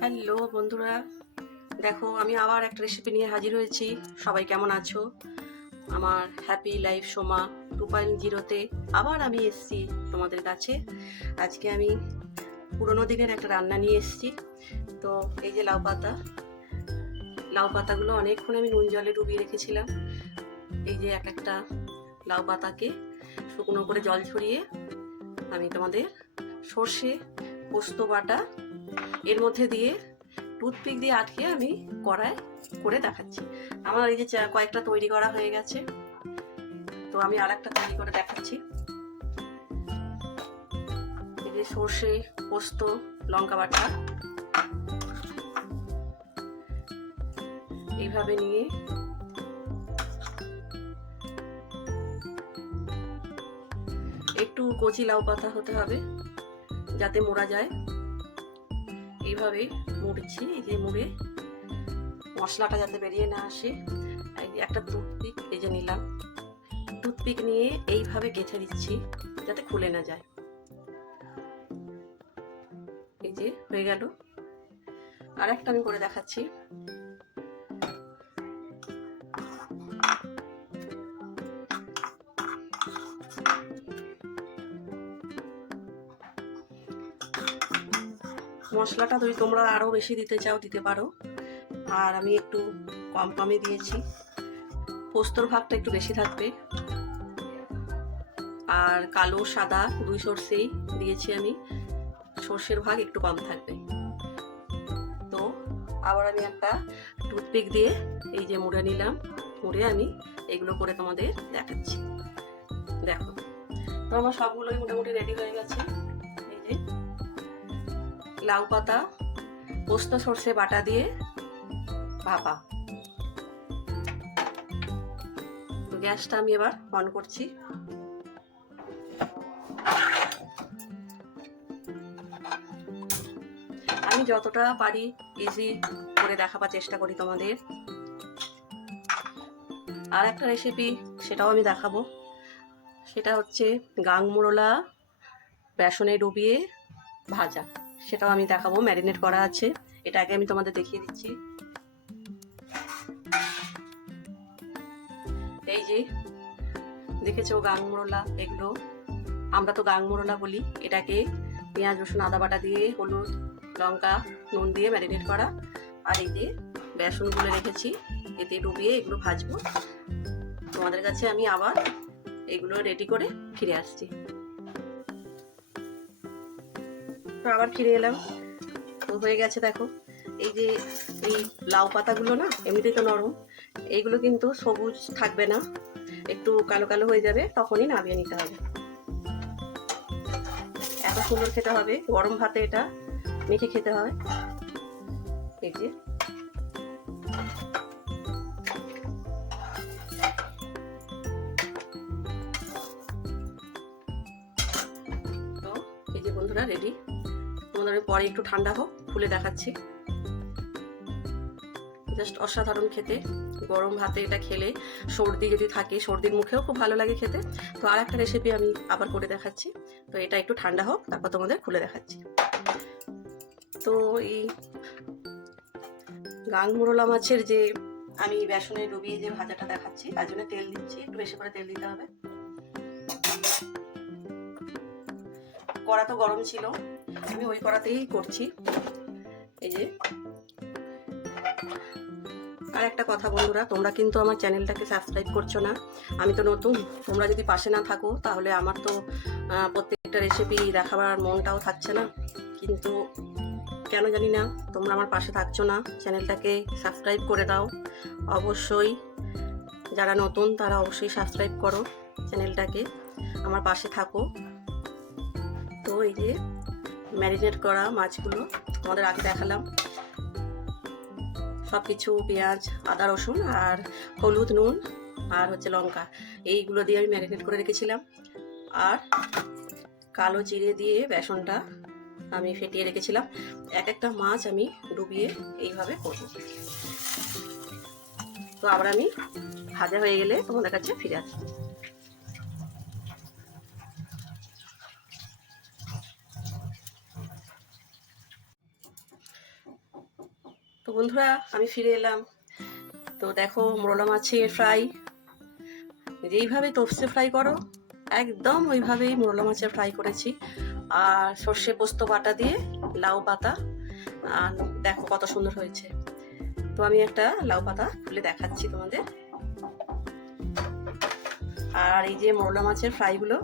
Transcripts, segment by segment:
Hello বন্ধুরা, দেখো আমি আবার একটা রেসিপি নিয়ে হাজির হয়েছি। সবাই কেমন আছো? আমার হ্যাপি লাইফ সোমা 2.0-তে আবার আমি এসেছি তোমাদের কাছে। আজকে আমি পুরোনো দিনের একটা রান্না নিয়ে এসেছি। তো এই যে লাউ পাতাগুলো অনেকক্ষণ আমি নুন জলে ডুবিয়ে রেখেছিলাম। এই যে একটা লাউ পাতাকে শুকনো করে জল ছড়িয়ে আমি তোমাদের সর্ষে পোস্ত বাটা এর মধ্যে দিয়ে টুথপিক দিয়ে আটকে আমি কড়ায় করে দেখাচ্ছি। আমার এই যে কয়েকটা তৈরি করা হয়ে গেছে, তো আমি আর একটা তৈরি করে দেখাচ্ছি। এই যে সর্ষে পোস্ত লঙ্কা বাটা এইভাবে নিয়ে একটু কচি লাউ পাতা হতে হবে যাতে মোড়া যায়। এইভাবে মুড়ছি, এই যে মুড়ে মশলাটা যাতে বেরিয়ে না আসে। একটা টুথপিক এই যে নিলাম, টুথপিক নিয়ে এইভাবে গেঁথে দিচ্ছি যাতে খুলে না যায়। এই যে হয়ে গেল। আর একটা আমি করে দেখাচ্ছি। মশলাটা যদি তোমরা আরো বেশি দিতে চাও দিতে পারো, আর আমি একটু কমই দিয়েছি। পোস্তর ভাগটা একটু বেশি থাকবে, আর কালো সাদা দুই সর্ষেই দিয়েছি আমি, সর্ষের ভাগ একটু কম থাকবে। তো আবার আমি একটা টুথপিক দিয়ে এই যে মুড়ে নিলাম, মুড়ে আমি এগুলো করে তোমাদের দেখাচ্ছি। দেখো, তো আমার সবগুলোই মোটামুটি রেডি হয়ে গেছে। এই যে লাউ পাতা পোস্ত সর্ষে বাটা দিয়ে ভাপা। গ্যাসটা আমি এবার অন করছি। আমি যতটা পারি ইজি করে দেখাবার চেষ্টা করি তোমাদের। আর একটা রেসিপি সেটাও আমি দেখাবো, সেটা হচ্ছে গাং মোড়লা বেসনে ডুবিয়ে ভাজা, সেটাও আমি দেখাবো। ম্যারিনেট করা আছে, এটা আগে আমি তোমাদের দেখিয়ে দিচ্ছি। এই যে দেখেছো গাং মোড়লা, এগুলো আমরা তো গাং মোড়লা বলি এটাকে। পেঁয়াজ রসুন আদা বাটা দিয়ে হলুদ লঙ্কা নুন দিয়ে ম্যারিনেট করা। আর এই যে বেসন গুলে রেখেছি, এতে ডুবিয়ে এগুলো ভাজবো। তোমাদের কাছে আমি আবার এগুলো রেডি করে ফিরে আসছি। তো আবার ফিরে এলাম। তো হয়ে গেছে দেখো। এই যে এই লাউ পাতাগুলো না এমনিতেই তো নরম, এইগুলো কিন্তু সবুজ থাকবে না, একটু কালো কালো হয়ে যাবে, তখনই নামিয়ে নিতে হবে। এত সুন্দর খেতে হবে, গরম ভাতে এটা মেখে খেতে হয়। এই যে তো এই যে বন্ধুরা রেডি। তোমাদের পরে একটু ঠান্ডা হোক, খুলে দেখাচ্ছি। জাস্ট অসাধারণ খেতে। গরম ভাতে এটা খেলে সর্দি যদি থাকে, সর্দির মুখেও খুব ভালো লাগে খেতে। তো আর একটা রেসিপি আমি আবার করে দেখাচ্ছি। তো এটা একটু ঠান্ডা হোক, তারপর তোমাদের খুলে দেখাচ্ছি। তো এই গাং মোড়লা মাছের যে আমি বেসনে ডুবিয়ে যে ভাজাটা দেখাচ্ছি, তার জন্য তেল দিচ্ছি, একটু বেশি করে তেল দিতে হবে। কড়া তো গরম ছিল, আমি ওই কড়াতেই করছি। এই যে আর একটা কথা বন্ধুরা, তোমরা কিন্তু আমার চ্যানেলটাকে সাবস্ক্রাইব করছো না। আমি তো নতুন, তোমরা যদি পাশে না থাকো তাহলে আমার তো প্রত্যেকটা রেসিপি দেখাবার মনটাও থাকছে না। কিন্তু কেন জানি না তোমরা আমার পাশে থাকছো না। চ্যানেলটাকে সাবস্ক্রাইব করে দাও অবশ্যই। যারা নতুন তারা অবশ্যই সাবস্ক্রাইব করো চ্যানেলটাকে, আমার পাশে থাকো। তো এই যে ম্যারিনেট করা মাছগুলো তোমাদের আগে দেখালাম, সব কিছু পেঁয়াজ আদা রসুন আর হলুদ নুন আর হচ্ছে লঙ্কা, এইগুলো দিয়ে আমি ম্যারিনেট করে রেখেছিলাম। আর কালো জিরে দিয়ে বেসনটা আমি ফেটিয়ে রেখেছিলাম। এক একটা মাছ আমি ডুবিয়ে এইভাবে করব। তো আবার আমি ভাজা হয়ে গেলে তোমাদের কাছে ফিরে আসবো। তো বন্ধুরা আমি ফিরে এলাম। তো দেখো মোরলা মাছের ফ্রাই, যেইভাবে তপসে ফ্রাই করো একদম ওইভাবেই মোরলা মাছের ফ্রাই করেছি। আর সর্ষে পোস্ত বাটা দিয়ে লাউ পাতা, আর দেখো কত সুন্দর হয়েছে। তো আমি একটা লাউ পাতা খুলে দেখাচ্ছি তোমাদের। আর এই যে মোরলা মাছের ফ্রাইগুলো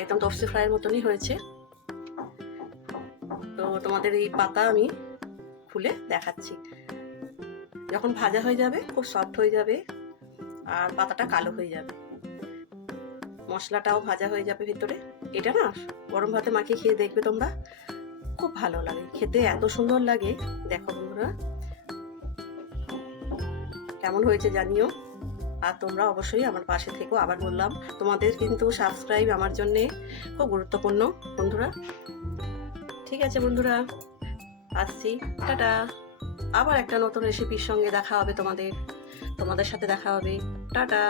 একদম তপসে ফ্রাইয়ের মতনই হয়েছে। তো তোমাদের এই পাতা আমি খুলে দেখাচ্ছি। যখন ভাজা হয়ে যাবে খুব সফট হয়ে যাবে আর পাতাটা কালো হয়ে যাবে, মশলাটাও ভাজা হয়ে যাবে ভিতরে। এটা না গরম ভাতে মাখিয়ে খেয়ে দেখবে তোমরা, খুব ভালো লাগে খেতে, এত সুন্দর লাগে। দেখো বন্ধুরা কেমন হয়েছে জানিও। আর তোমরা অবশ্যই আমার পাশে থেকো। আবার বললাম, তোমাদের কিন্তু সাবস্ক্রাইব আমার জন্যে খুব গুরুত্বপূর্ণ বন্ধুরা। ঠিক আছে বন্ধুরা, আসছি, টাটা। আবার একটা নতুন রেসিপির সঙ্গে দেখা হবে, তোমাদের সাথে দেখা হবে, টাটা।